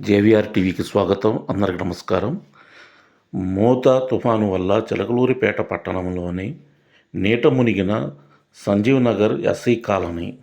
JVR టీవీకి స్వాగతం. అందరికి నమస్కారం. మోత తుఫాను వల్ల చిలకలూరిపేట పట్టణంలోని నీట మునిగిన సంజీవ్ నగర్ ఎస్సీ కాలనీ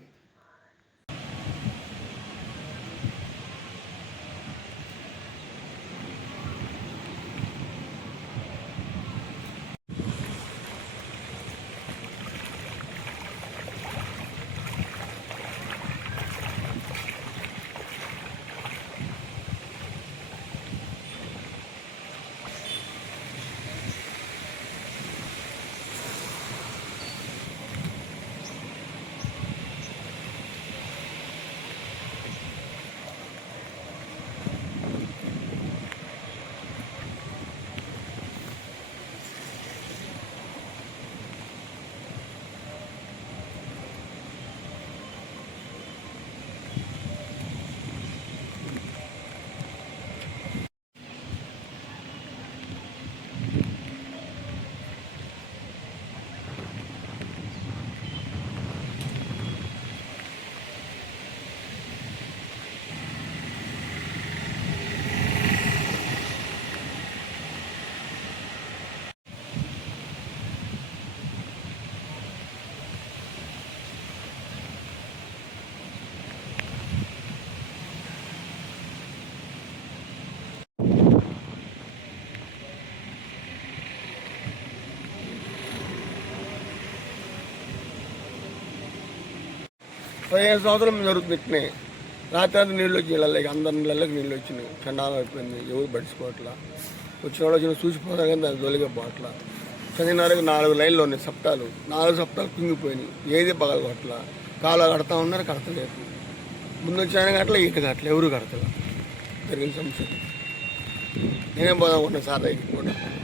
పదిహేను సంవత్సరం జరుగుతుంది ఇట్నే. రాత్రి అంతా నీళ్ళు వచ్చి ఇళ్ళకి అందరి నీళ్ళకి నీళ్ళు వచ్చినాయి. చండాలం అయిపోయింది. ఎవరు పట్టించుకోవట్లా? వచ్చిన వాళ్ళు వచ్చిన చూసిపోతా కానీ దాని జోలిగా పోవట్లా. నాలుగు లైన్లు ఉన్నాయి సప్తాలు. నాలుగు సప్తాలు కుంగిపోయినాయి. ఏది పగల కాలు కడతా ఉన్నారు కడతలేదు. ముందు వచ్చాను కట్టలే ఈట కట్టలే ఎవరు కడతలే? జరిగిన సమస్య నేనేం పోదాం సార్ దగ్గరికి కూడా